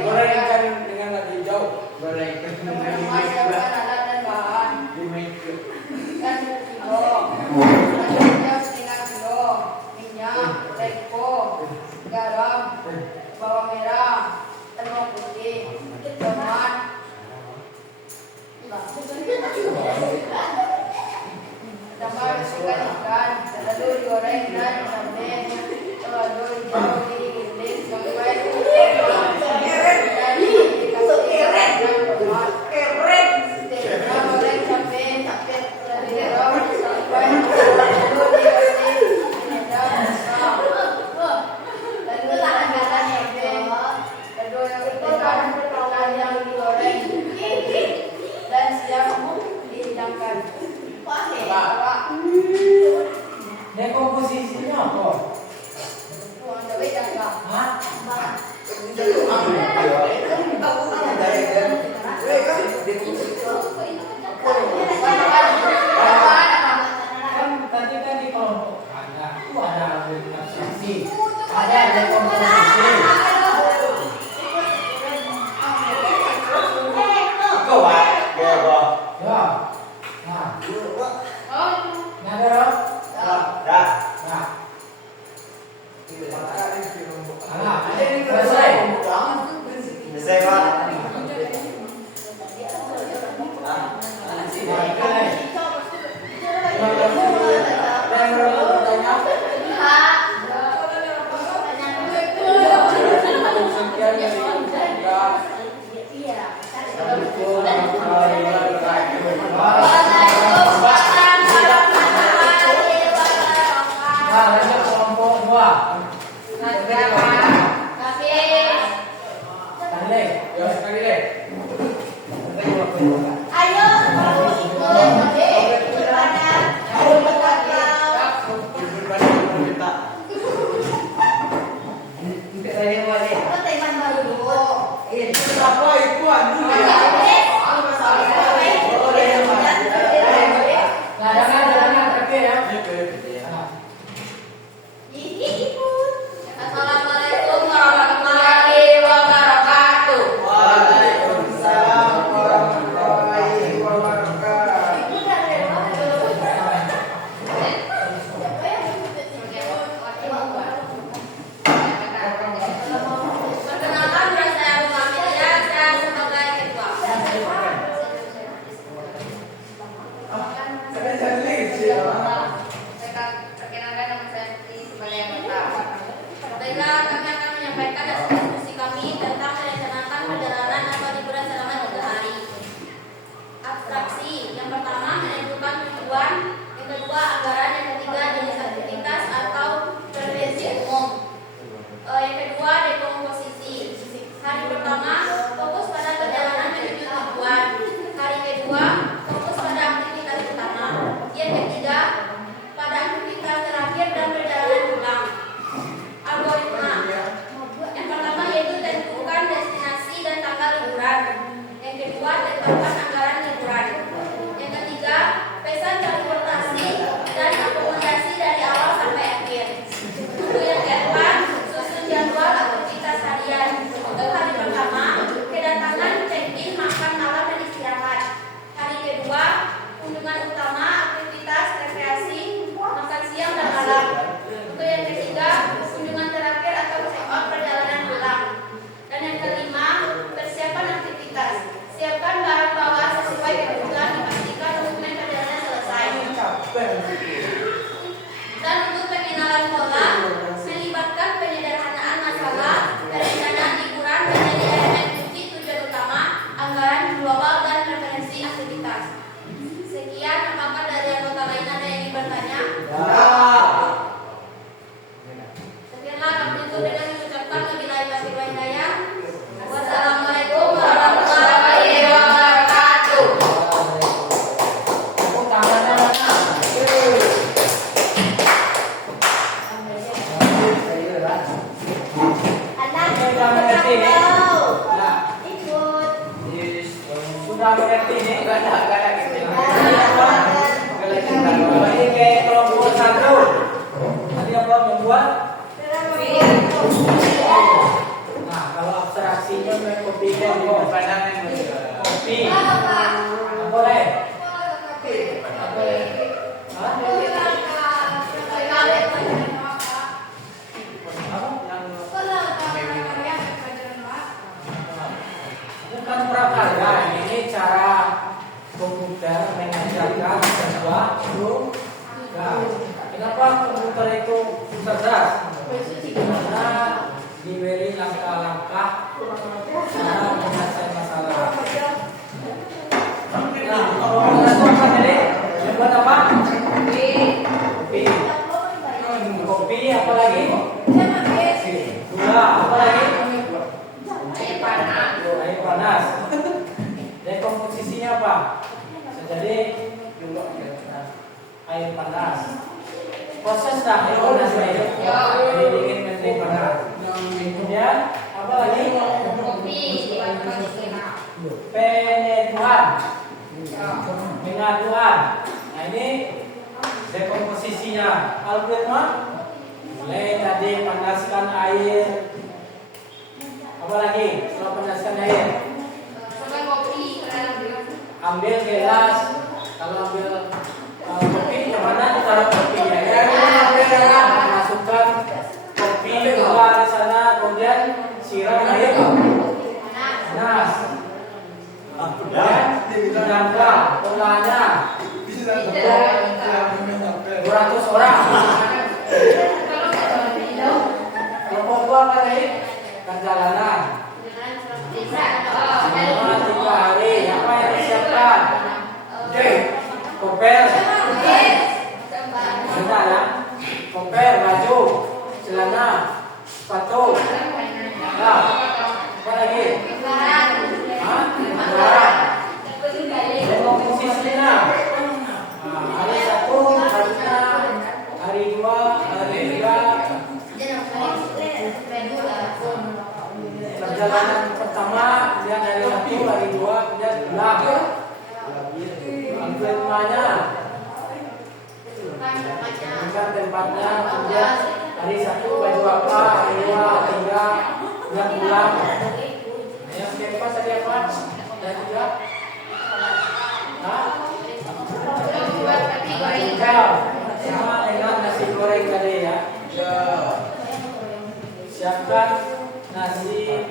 Goreng ikan dengan lagi hijau. Goreng ikan dengan garam, bawang merah, telur putih, tomat, tambah ikan, lalu digoreng dan sampai lalu digiling sampai dan siap dihidangkan. Dekomposisinya apa? Hah? Tadi kan dikelompokkan, itu ada argumentasi, ada dekomposisi. Ya, nah, ada dong? Nah, selesai. Selesai, Pak. Nah, lanjut kelompok 2. Kali, Ya sekali deh. Ayo, kamu ikut kepada teman baru dulu. Siapa itu anu ya? nah jangan terakhir ya. Nah, Ini ikut. Assalamualaikum warahmatullahi wabarakatuh. Waalaikumsalam warahmatullahi wabarakatuh. Ikut ada Perkenalkan, nama saya Abu Amelia, saya sebagai ketua. Perkenalkan, nama saya Putri sebagai anggota. Baiklah, kami akan menyampaikan hasil diskusi kami tentang merencanakan perjalanan atau liburan selama 3 hari. Abstraksi, yang pertama menentukan tujuan, yang kedua anggaran, yang ketiga jenis aktivitas atau preferensi umum. Yang kedua dekomposisi. Hari pertama fokus pada perjalanan menuju tujuan. Hari kedua fokus pada aktivitas utama. Yang ketiga pada aktivitas terakhir dan perjalanan pulang. Algoritma. Yang pertama yaitu tentukan destinasi dan tanggal liburan. Yang kedua tentukan anggaran liburan. Yang ketiga pesan transportasi dan akomodasi dari awal sampai akhir. Untuk yang keempat susun jadwal aktivitas harian. Untuk hari pertama kedatangan, check-in, makan malam dan istirahat. Hari kedua kunjungan utama, aktivitas rekreasi, makan siang dan malam. Untuk yang ketiga kunjungan terakhir atau check-out perjalanan pulang. Dan yang kelima persiapan aktivitas. Siapkan barang bawaan sudah mengerti ini? Gak ada gitu. Ini kayak kelompok satu. Tadi apa membuat? Nah, kalau abstraksinya mengkopikan di Pandangan kopi. Boleh? Hah? Bukan prakarya, ini cara komputer mengajarkan sesuatu. Nah, kenapa komputer itu cerdas? Karena diberi langkah-langkah cara menyelesaikan masalah. Nah, kalau kita apa tadi? Membuat apa? Kopi. Kopi apa lagi? Gula apa lagi? Air panas. Dekomposisinya apa? Bisa jadi air panas. Proses air panas ini. Jadi dingin menjadi panas. Kemudian apa lagi? Penyaduan. Pengaduan. Nah ini dekomposisinya. Algoritma mulai tadi panaskan air. Apa lagi? Setelah panaskan air, ambil gelas. Kalau ambil kopi, kemana ditaruh kopinya? Ya, masukkan kopi gula di sana, kemudian siram air panas. Kemudian didangkal polanya untuk 200 orang. Kelompok apa tadi? Perjalanan. Selama 3 hari. Apa yang disiapkan? Koper. Benar ya? Koper, baju, celana, sepatu. Nah, apa lagi? Hah? Barang. Dekomposisinya. Hari 1 harusnya, hari 2, hari 3. Perjalanan pertama, kemudian hari 1, hari 2, kemudian pulang. Algoritmanya, bukan tempatnya, kemudian hari 1 baju apa, hari 2, 3, kemudian pulang. Yang keempat tadi apa? Dan 3. Hah? Sama dengan nasi goreng tadi ya. Siapkan nasi,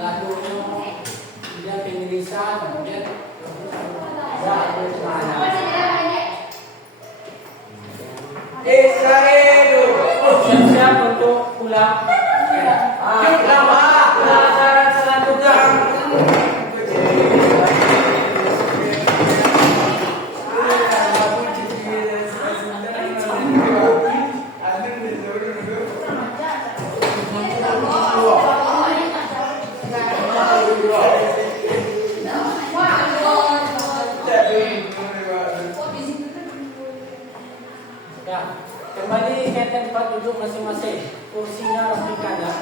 lalunya, kemudian pemirisan, kemudian siap-siap untuk pulang. Pelajaran selanjutnya. Ya, kembali ke tempat duduk masing-masing. Kursinya rapikan ya.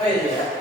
Oh iya.